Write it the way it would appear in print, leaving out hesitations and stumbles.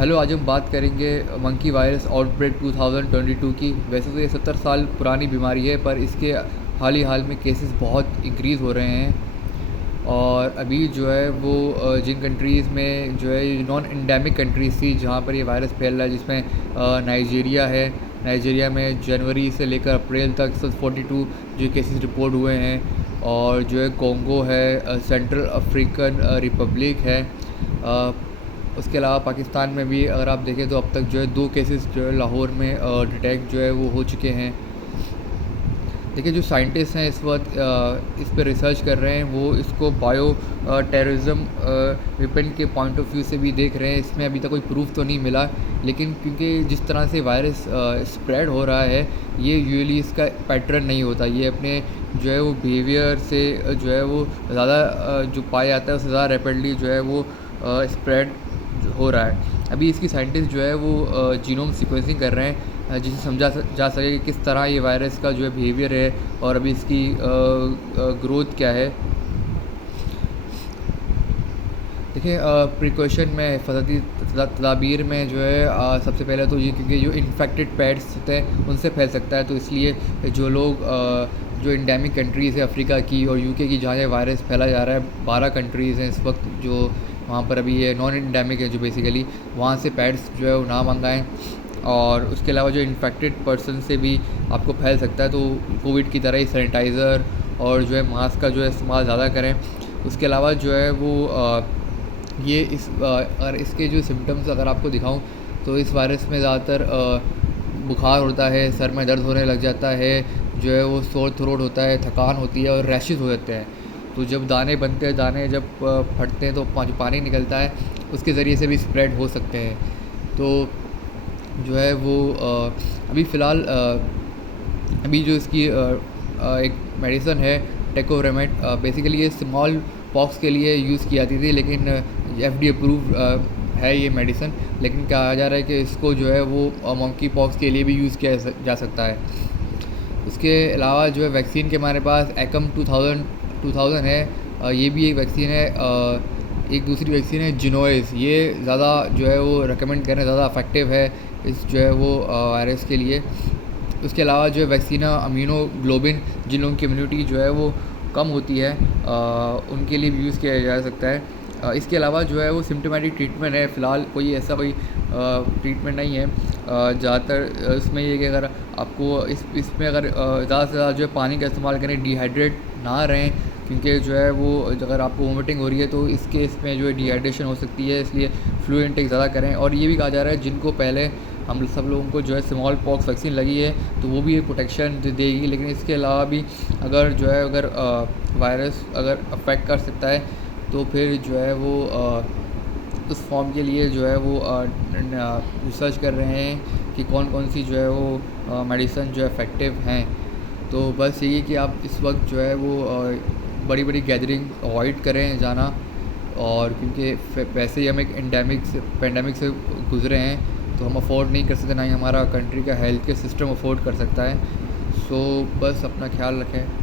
Hello, आज हम बात करेंगे मंकी वायरस आउटब्रेक 2022 की। वैसे तो ये 70 साल पुरानी बीमारी है, पर इसके हाल में केसेस बहुत इंक्रीज़ हो रहे हैं। और अभी जो है वो जिन कंट्रीज़ में जो है नॉन एंडेमिक कंट्रीज़ थी जहाँ पर ये वायरस फैल रहा है, जिसमें नाइजीरिया है। नाइजीरिया में जनवरी से लेकर अप्रैल तक सिर्फ 42 जो केसेस रिपोर्ट हुए हैं। और जो है कॉन्गो है, सेंट्रल अफ्रीकन रिपब्लिक है। उसके अलावा पाकिस्तान में भी अगर आप देखें तो अब तक जो है 2 केसेस जो है लाहौर में डिटेक्ट जो है वो हो चुके हैं। देखिए, जो साइंटिस्ट हैं इस वक्त इस पे रिसर्च कर रहे हैं, वो इसको बायो टेररिज्म वेपन के पॉइंट ऑफ व्यू से भी देख रहे हैं। इसमें अभी तक कोई प्रूफ तो नहीं मिला, लेकिन क्योंकि जिस तरह से वायरस स्प्रेड हो रहा है, ये यूजुअली इसका पैटर्न नहीं होता। ये अपने जो है वो बिहेवियर से जो है वो ज़्यादा जो पाया जाता है उससे ज़्यादा रैपिडली जो है वो स्प्रेड हो रहा है। अभी इसकी साइंटिस्ट जो है वो जीनोम सीक्वेंसिंग कर रहे हैं, जिससे जा सके कि किस तरह ये वायरस का जो है बिहेवियर है और अभी इसकी ग्रोथ क्या है। देखिए, प्रिकॉशन में हिफाजती तदाबीर में जो है सबसे पहले तो ये, क्योंकि जो इन्फेक्टेड पेट्स होते हैं उनसे फैल सकता है, तो इसलिए जो लोग जो इंडेमिक कंट्रीज़ है अफ्रीका की और यूके की, जहाँ ये वायरस फैला जा रहा है, 12 कंट्रीज़ हैं इस वक्त जो वहाँ पर अभी ये नॉन इंडेमिक है जो बेसिकली, वहाँ से पेट्स जो है वो ना मंगाएँ। और उसके अलावा जो इन्फेक्टेड पर्सन से भी आपको फैल सकता है, तो कोविड की तरह ही सैनिटाइज़र और जो है मास्क का जो है इस्तेमाल ज़्यादा करें। उसके अलावा जो है वो ये अगर इसके जो सिम्टम्स अगर आपको दिखाऊं, तो इस वायरस में ज़्यादातर बुखार होता है, सर में दर्द होने लग जाता है, जो है वो सोर थ्रोट होता है, थकान होती है और रैशेस हो जाते हैं। तो जब दाने बनते हैं, दाने जब फटते हैं तो पानी निकलता है, उसके ज़रिए से भी स्प्रेड हो सकते हैं। तो जो है वो अभी फ़िलहाल अभी जो इसकी एक मेडिसन है टेकोरेमेट, बेसिकली ये स्मॉल पॉक्स के लिए यूज़ की जाती थी, लेकिन एफडी अप्रूव है ये मेडिसन। लेकिन कहा जा रहा है कि इसको जो है वो मंकी पॉक्स के लिए भी यूज़ किया जा सकता है। इसके अलावा जो है वैक्सीन के हमारे पास एकम 2000 है। ये भी एक वैक्सीन है। एक दूसरी वैक्सीन है जिनोइस, ये ज़्यादा जो है वो रेकमेंड करें, ज़्यादा इफेक्टिव है इस जो है वो वायरस के लिए। उसके अलावा जो है वैक्सीन इम्यूनोग्लोबिन, जिन लोगों की इम्यूनिटी जो है वो कम होती है, उनके लिए भी यूज़ किया जा सकता है। इसके अलावा जो है वो सिम्टोमेटिक ट्रीटमेंट है, फ़िलहाल कोई ऐसा कोई ट्रीटमेंट नहीं है। ज़्यादातर इसमें ये कि अगर आपको इसमें अगर ज़्यादा से ज़्यादा जो है पानी का इस्तेमाल करें, डिहाइड्रेट ना रहें, क्योंकि जो है वो अगर आपको वोमिटिंग हो रही है तो इसमें जो है डिहाइड्रेशन हो सकती है, इसलिए फ्लूइड इंटेक ज़्यादा करें। और ये भी कहा जा रहा है जिनको पहले हम सब लोगों को जो है स्मॉल पॉक्स वैक्सीन लगी है तो वो भी प्रोटेक्शन देगी, लेकिन इसके अलावा भी अगर जो है अगर वायरस अगर अफेक्ट कर सकता है तो फिर जो है वो उस फॉर्म के लिए जो है वो रिसर्च कर रहे हैं कि कौन कौन सी जो है वो मेडिसन जो इफ़ेक्टिव हैं। तो बस यही कि आप इस वक्त जो है वो बड़ी बड़ी गैदरिंग अवॉइड करें जाना, और क्योंकि वैसे ही हम एक पेंडेमिक से गुज़रे हैं, तो हम अफोर्ड नहीं कर सकते, ना ही हमारा कंट्री का हेल्थ केयर सिस्टम अफोर्ड कर सकता है। सो बस अपना ख्याल रखें।